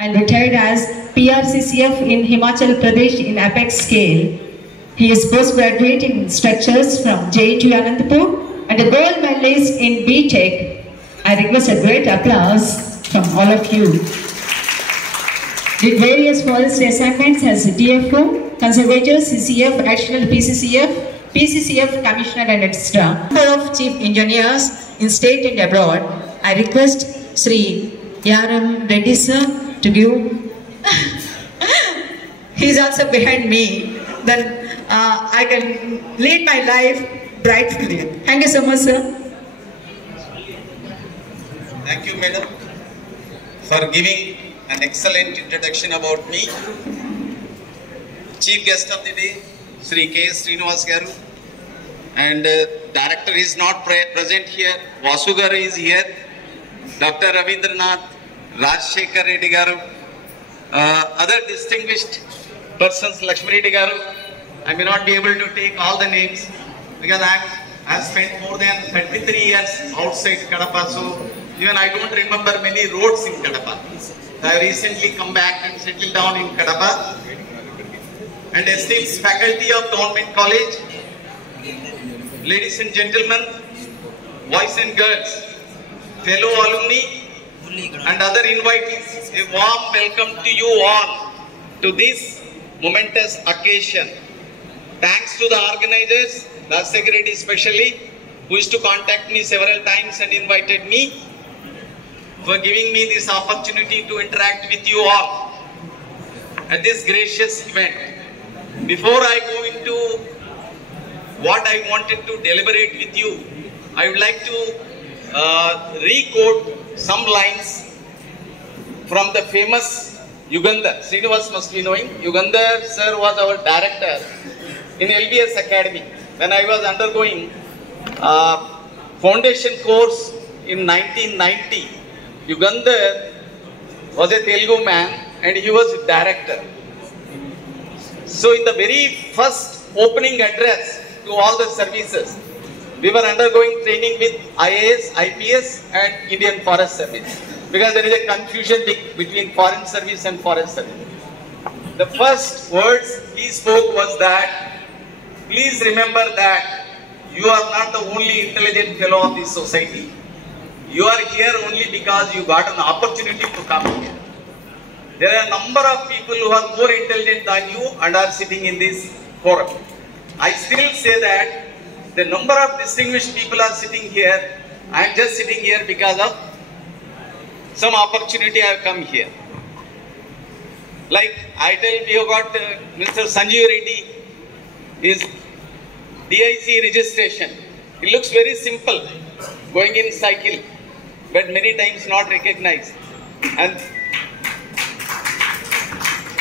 and retired as PRCCF in Himachal Pradesh in apex scale. He is postgraduate in structures from JNTU Anantapur and a gold medalist in BTech. I request a great applause from all of you. Did various forest assignments as DFO, Conservator, CCF, Additional PCCF, PCCF Commissioner and etc. Number of Chief Engineers in state and abroad. I request Sri Yaram Reddy sir to give. He is also behind me. Then I can lead my life brightly. Thank you so much, sir. Thank you, madam, for giving an excellent introduction about me. Chief guest of the day, Sri K.S. Srinivas Garu, and director is not present here. Vasu Garu is here. Dr. Ravindranath, Rajshekhar Reddy Garu, other distinguished persons, Lakshmi Reddy Garu. I may not be able to take all the names because I have spent more than 33 years outside Kadapa, so even I don't remember many roads in Kadapa. I recently come back and settled down in Kadapa. And esteemed faculty of Government College, ladies and gentlemen, boys and girls, fellow alumni and other invitees, a warm welcome to you all to this momentous occasion. Thanks to the organizers, the secretary especially, who used to contact me several times and invited me, for giving me this opportunity to interact with you all at this gracious event. Before I go into what I wanted to deliberate with you, I would like to re-quote some lines from the famous Yugandhar. Srinivas must be knowing. Yugandhar sir was our director in LBS Academy when I was undergoing foundation course in 1990. Yugandhar was a Telugu man and he was director. So in the very first opening address to all the services, we were undergoing training with IAS, IPS and Indian Forest Service, because there is a confusion between foreign service and forest service. The first words he spoke was that, please remember that you are not the only intelligent fellow of this society. You are here only because you got an opportunity to come here. There are a number of people who are more intelligent than you and are sitting in this forum. I still say that the number of distinguished people are sitting here. I am just sitting here because of some opportunity I have come here. Like I tell, we have got Mr. Sanjeev Reddy, his DIC registration. It looks very simple, going in cycle, but many times not recognized. And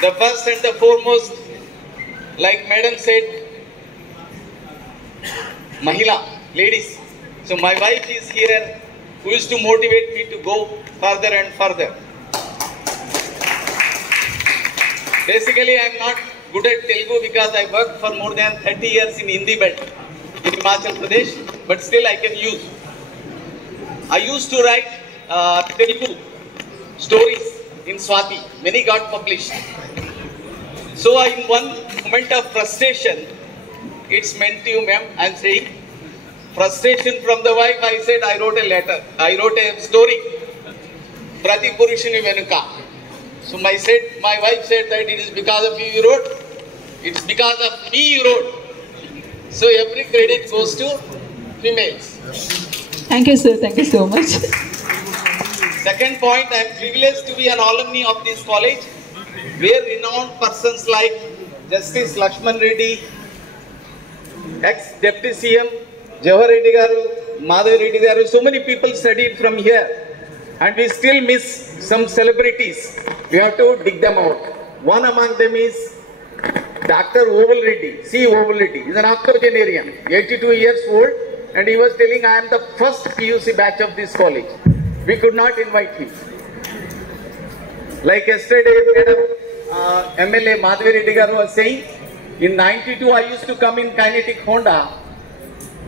the first and the foremost, like madam said, Mahila, ladies. So my wife is here, who used to motivate me to go further and further. Basically, I am not good at Telugu because I worked for more than 30 years in Hindi belt in Himachal Pradesh, but still I can use. I used to write Telugu stories in Swati. Many got published. So in one moment of frustration, it's meant to you, ma'am, I'm saying, frustration from the wife, I said, I wrote a letter. I wrote a story. Prati Purushini Venuka. So my wife said that it is because of you wrote. It's because of me you wrote. So every credit goes to females. Thank you, sir. Thank you so much. Second point, I am privileged to be an alumni of this college, where renowned persons like Justice Lakshman Reddy, ex-Deputy CM, Jawahar Reddy Garu, Madhav Reddy Garu, so many people studied from here. And we still miss some celebrities. We have to dig them out. One among them is Dr. Oval Reddy, C. Oval Reddy. He is an octogenarian, 82 years old, and he was telling, I am the first PUC batch of this college. We could not invite him. Like yesterday, MLA Madhav Reddy Garu was saying, in 92 I used to come in Kinetic Honda.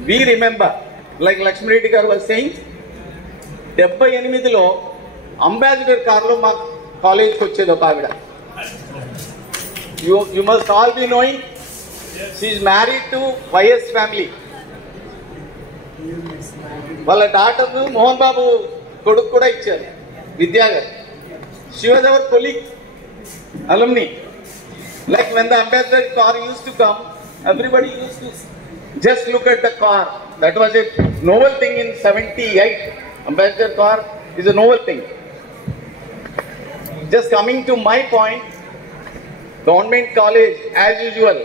We remember, like Lakshmi Reddy Garu was saying, 78లో Ambassador కార్లో మాకు కాలేజ్కి వచ్చేది ఒక ఆవిడ. You must all be knowing she is married to YS family. వాళ్ళ డాటర్ను మోహన్ బాబు కొడుకు కూడా ఇచ్చారు, విద్యాగారు. She was our colleague, alumni. Like when the ambassador car used to come, everybody used to just look at the car. That was a novel thing in 78. Ambassador car is a novel thing. Just coming to my point, government college as usual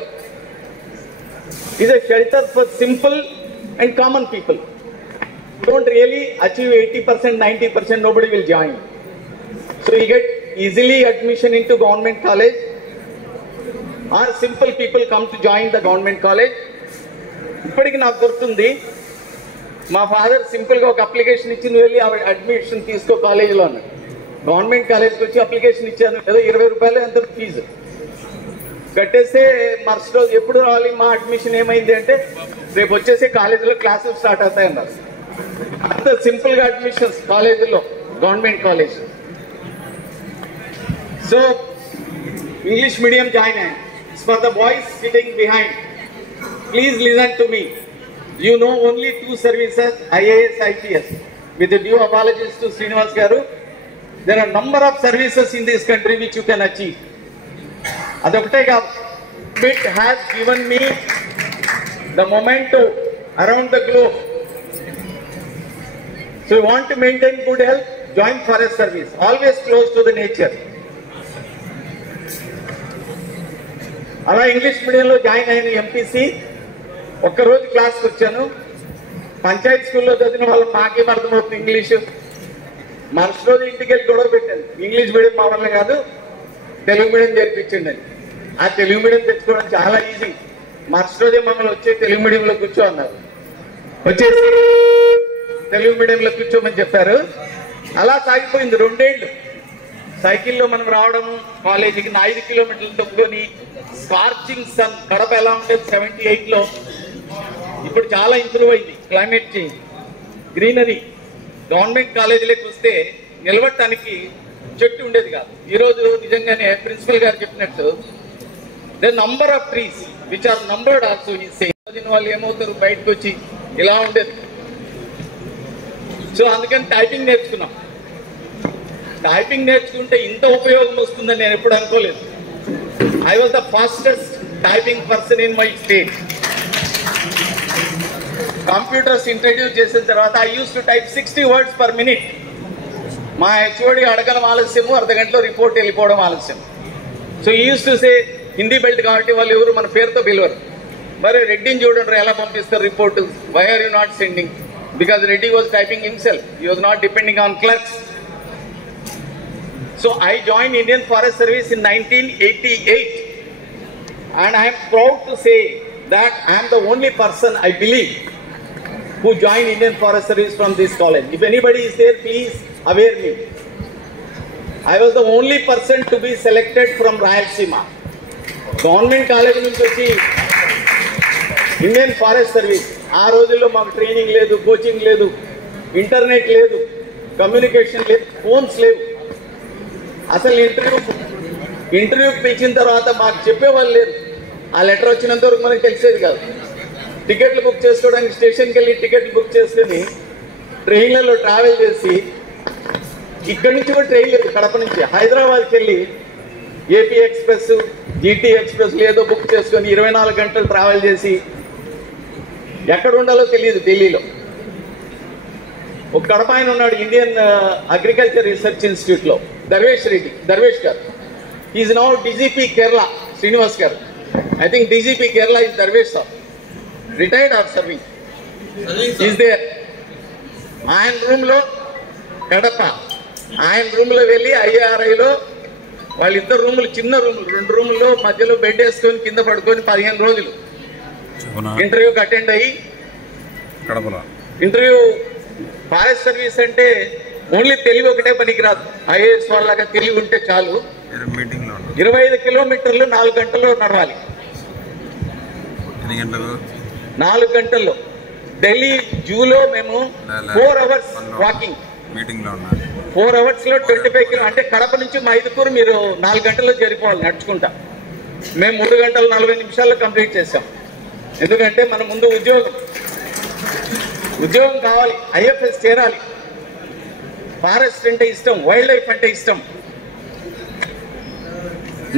is a shelter for simple and common people. Don't really achieve 80%, 90%, nobody will join. So you get easily admission into government college, or simple people come to join the government college. ఇప్పటికి నాకు గుర్తుంది, మా father సింపుల్గా ఒక application ఇచ్చి నువ్వు వెళ్ళి admission తీసుకో కాలేజీలో అన్నాడు. గవర్నమెంట్ కాలేజ్కి వచ్చి అప్లికేషన్ ఇచ్చాను, ఏదో 20 రూపాయలు ఎంత ఫీజు కట్టేస్తే మరుసటి రోజు ఎప్పుడు రావాలి మా అడ్మిషన్ ఏమైంది అంటే రేపు వచ్చేసి కాలేజీలో క్లాసెస్ స్టార్ట్ అవుతాయి అన్నారు. అంత సింపుల్గా అడ్మిషన్స్ కాలేజీలో, government college. So, English medium join hai. It's for the boys sitting behind. Please listen to me. You know only 2 services, IAS, IPS. With the due apologies to Srinivas Garu, there are number of services in this country which you can achieve. Adokatega bit has given me the momentum around the globe. So you want to maintain good health, join forest service. Always close to the nature. అలా English మీడియంలో join అయిన MPC. ఒక్కరోజు క్లాస్కి వచ్చాను. పంచాయతీ స్కూల్లో చదివిన వాళ్ళు నాకేం అర్థమవుతుంది ఇంగ్లీషు. మరుసటి రోజు ఇంటికి వెళ్ళి గొడవ పెట్టాను, ఇంగ్లీష్ మీడియం మా వల్ల కాదు తెలుగు మీడియం చేర్పించండి అని. ఆ తెలుగు మీడియం తెచ్చుకోవడం చాలా ఈజీ. మరుసటి రోజే మమ్మల్ని వచ్చే తెలుగు మీడియంలో కూర్చో అన్నారు. వచ్చేసి తెలుగు మీడియంలో కూర్చోమని చెప్పారు. అలా సాగిపోయింది 2 ఏళ్ళు. సైకిల్లో మనం రావడము కాలేజీకి 5 కిలోమీటర్లు తప్పుకొని, స్కార్చింగ్ సన్. కడప ఎలా ఉండేది 78లో, ఇప్పుడు చాలా ఇంప్రూవ్ అయింది. Climate change, greenery. గవర్నమెంట్ కాలేజీలోకి వస్తే నిలబడటానికి చెట్టు ఉండేది కాదు. ఈరోజు నిజంగానే ప్రిన్సిపల్ గారు చెప్పినట్టు the number of trees which are numbered also ఈ సేమ్. వాళ్ళు ఏమవుతారు బయటకు వచ్చి ఇలా ఉండేది. సో అందుకని టైపింగ్ నేర్చుకున్నాం. టైపింగ్ నేర్చుకుంటే ఇంత ఉపయోగం వస్తుందని నేను ఎప్పుడు అనుకోలేదు. I was the fastest typing person in my state. Computers introduce చేసిన తర్వాత I used to type 60 words per minute. మా HOD అడగడం ఆలస్యము, అర్ధగంటలో రిపోర్ట్ వెళ్ళిపోవడం ఆలస్యం. సో ఈ use to say Hindi belt కాబట్టి వాళ్ళు ఎవరు మన పేరుతో పిలవరు. మరి రెడ్డిని చూడండి ఎలా పంపిస్తారు report. Why are you not sending? Because Reddy was typing himself, he was not depending on clerks. So I joined Indian Forest Service in 1988, and I am proud to say that I am the only person, I believe, who joined Indian Forest Service from this college. If anybody is there, please aware me. I was the only person to be selected from Rayalaseema. Government college నుంచి వచ్చి Indian Forest service. ఆ రోజుల్లో మాకు training లేదు, coaching లేదు, internet లేదు, communication లేదు, phones లేవు. అసలు ఇంటర్వ్యూకి పిలిచిన తర్వాత మాకు చెప్పేవాళ్ళు లేరు. ఆ లెటర్ వచ్చినంత వరకు మనకు తెలిసేది కాదు. టికెట్లు బుక్ చేసుకోవడానికి స్టేషన్కి వెళ్ళి టికెట్లు బుక్ చేసుకుని ట్రైన్లలో ట్రావెల్ చేసి, ఇక్కడి నుంచి కూడా ట్రైన్ లేదు కడప నుంచి హైదరాబాద్కి వెళ్ళి ఏపీ ఎక్స్ప్రెస్, జీటీ ఎక్స్ప్రెస్ లేదో బుక్ చేసుకొని 24 గంటలు ట్రావెల్ చేసి ఎక్కడ ఉండాలో తెలియదు ఢిల్లీలో. ఒక కడప ఆయన ఉన్నాడు ఇండియన్ అగ్రికల్చర్ రీసెర్చ్ ఇన్స్టిట్యూట్లో, Darvesh garu. Is now DGP Kerala, Srinivas garu. I think DGP Kerala is Darvesh sir, retired or serving, is there. ఆయన రూమ్లో కడప, ఆయన రూమ్లో వెళ్ళి ఐఆర్ఐలో వాళ్ళిద్దరు రూములు, చిన్న రూములు, 2 రూముల్లో మధ్యలో బెడ్ వేసుకొని కింద పడుకొని 15 రోజులు ఇంటర్వ్యూకి అటెండ్ అయ్యి, ఇంటర్వ్యూ ఫారెస్ట్ సర్వీస్ అంటే ఓన్లీ తెలివి ఒకటే పనికిరాదు. ఐఏఎస్ వాళ్ళగా తెలివి ఉంటే చాలు. 25 కిలోమీటర్లు 4 గంటల్లో నడవాలి. 4 గంటల్లో. ఢిల్లీ జూలో మేము 4 అవర్స్ వాకింగ్, 4 hours లో 25 కిలో అంటే కడప నుంచి మైదుకూరు మీరు 4 గంటల్లో చేరిపోవాలి నడుచుకుంటా. మేము 3 గంటల 40 నిమిషాల్లో కంప్లీట్ చేసాం. ఎందుకంటే మన ముందు ఉద్యోగం కావాలి, ఐఎఫ్ఎస్ చేరాలి, ఫారెస్ట్ అంటే ఇష్టం, వైల్డ్ లైఫ్ అంటే ఇష్టం.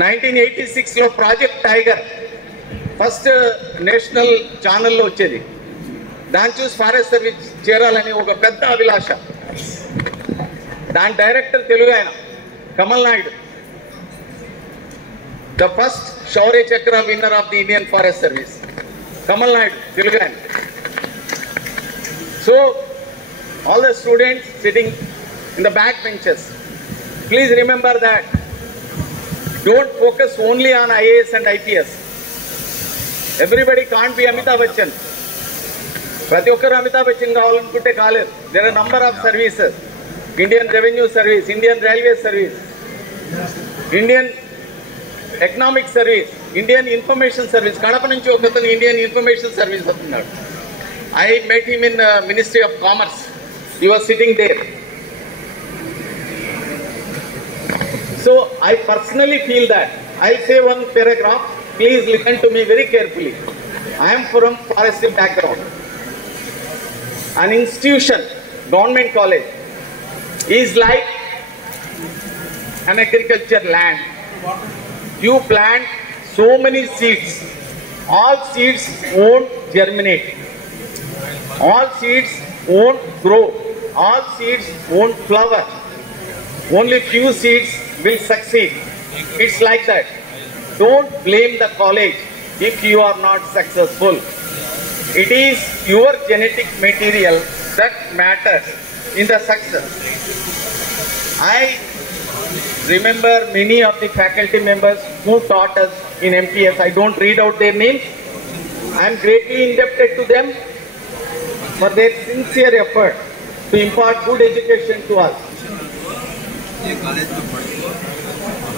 1986లో ప్రాజెక్ట్ టైగర్ ఫస్ట్ నేషనల్ ఛానల్లో వచ్చేది. దాన్ని చూసి ఫారెస్ట్ సర్వీస్ చేరాలని ఒక పెద్ద అభిలాష. దాని డైరెక్టర్ తెలుగు ఆయన Kamal Naidu, the first Shaurya Chakra winner of the Indian Forest Service. Kamal Naidu Telugu ఆయన. So all the students sitting in the back benches, please remember that don't focus only on IAS and IPS. Everybody can't be Amitabh Bachchan. ప్రతి ఒక్కరు అమితాబ్ బచ్చన్ కావాలనుకుంటే కాలేదు. There are number of services. Indian revenue service, Indian railway service, Indian economic service, Indian information service. Kadapa నుంచి ఒకతను Indian information service వస్తున్నాడు. I met him in the Ministry of Commerce. He was sitting there. So I personally feel that. I'll say one paragraph. Please listen to me very carefully. I am from forestry background. An institution, government college, is like an agriculture land. You plant so many seeds. All seeds won't germinate. All seeds won't grow. All seeds won't flower. Only few seeds will succeed. It's like that. Don't blame the college if you are not successful. It is your genetic material that matters in the success. I remember many of the faculty members who taught us in MPS. I don't read out their names. I am greatly indebted to them for their sincere effort to impart good education to us.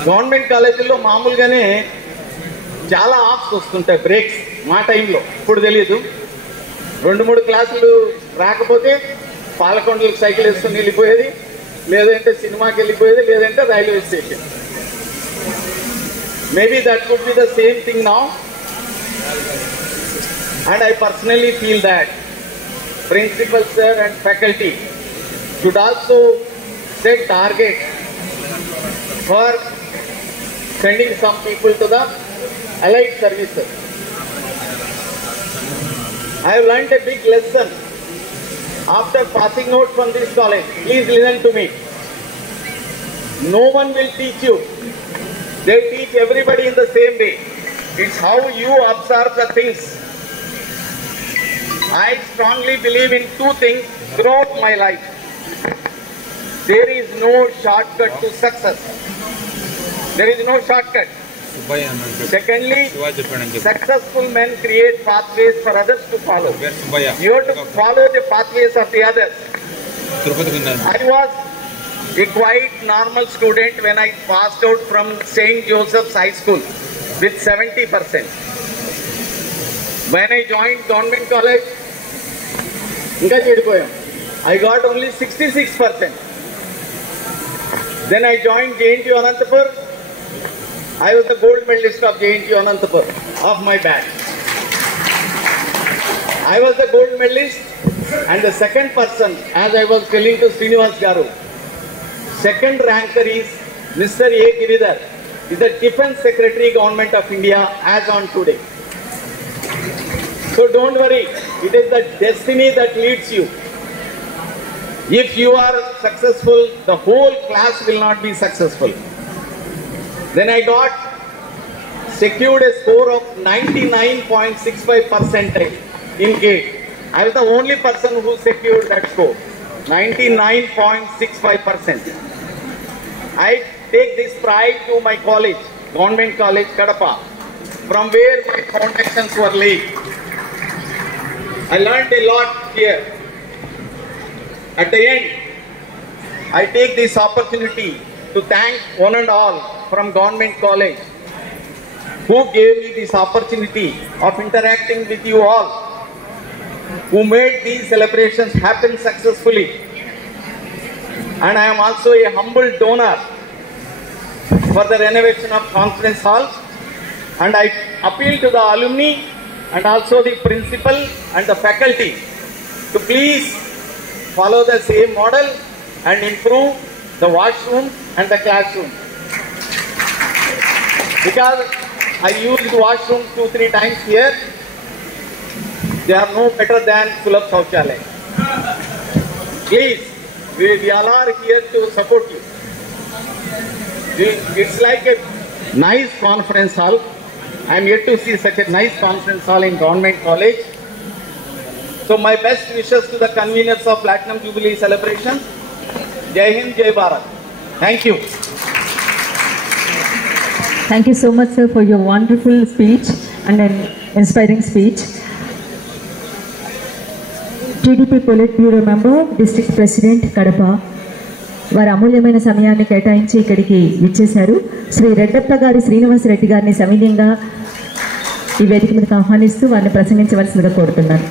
Government కాలేజీల్లో మామూలుగానే చాలా offs వస్తుంటాయి, breaks. మా టైంలో ఇప్పుడు తెలీదు. 2-3 క్లాసులు రాకపోతే పాలకొండలకు సైకిల్ వేసుకొని వెళ్ళిపోయేది, లేదంటే సినిమాకి వెళ్ళిపోయేది, లేదంటే railway station. Maybe that could be the same thing now. And I personally feel that principal sir and faculty should also set targets for sending some people to the allied services. I have learned a big lesson after passing out from this college. Please listen to me. No one will teach you. They teach everybody in the same way. It's how you observe the things. I strongly believe in 2 things throughout my life. There is no shortcut to success. There is no shortcut. Secondly, successful men create pathways for others to follow. You have to follow the pathways of the others. I was a quite normal student when I passed out from St. Joseph's High School with 70%. When I joined government college, I got only 66%. Then I joined JNTU Anantapur. I was the gold medalist of JNTU Anantapur of my batch. I was the gold medalist, and the second person, as I was telling to Srinivas Garu, second ranker is Mr. A. Giridhar. He is the Defense Secretary, Government of India, as on today. So don't worry, it is the destiny that leads you. If you are successful, the whole class will not be successful. Then I got secured a score of 99.65% in GATE. I was the only person who secured that score, 99.65%. I take this pride to my college, Government College, Kadapa, from where my foundations were laid. I learned a lot here. At the end, I take this opportunity to thank one and all from Government College who gave me this opportunity of interacting with you all, who made these celebrations happen successfully. and I am also a humble donor for the renovation of conference halls, and I appeal to the alumni and also the principal and the faculty to please follow the same model and improve the washroom and the classroom. Because I used washroom 2-3 times here, they are no better than Sulabh Shauchalaya. Please, we all are here to support you. It's like a nice conference hall. I am yet to see such a nice conference hall in Government College. So my best wishes to the conveners of Platinum Jubilee celebration. Jai Hind, Jai Bharat. Thank you. Thank you so much, sir, for your wonderful speech and an inspiring speech. TDP Politburo member, District President, Kadapa, వారు అమూల్యమైన సమయాన్ని కేటాయించి ఇక్కడికి విచ్చేశారు. శ్రీ రెడ్డప్ప గారి శ్రీనివాస్ రెడ్డి గారిని సవినయంగా ఈ వేదిక మీదకి ఆహ్వానిస్తూ వారిని ప్రసంగించవలసిందిగా కోరుతున్నాను.